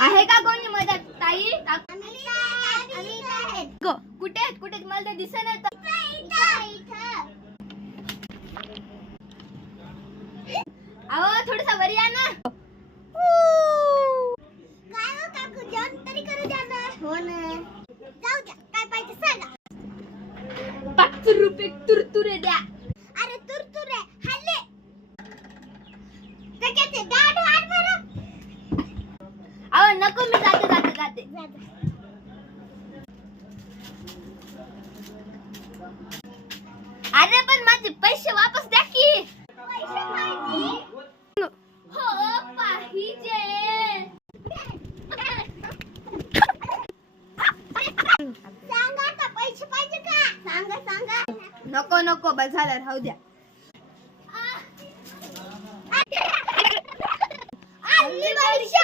आहे का कोणी मदत ताई? कुठे आहेत कुठे मला तर दिसत अहो थोडस वर या ना. काय हो काकू जेवण तरी करू द्या ना. हो ना जाऊ द्या काय पाहिजे सांगा. 5 रुपये तुरतुरे द्या. अरे तुरतुरे हल्ले सगळ्याचे गाड हाड बरं. अहो नको मी जाते. अरे पण माझे पैसे वापस द्या की. पैसे पाहिजे हो पाहिजे. सांगा आता पैसे पाहिजे का सांगा. नको बस झालं राहू द्या. आली पैसे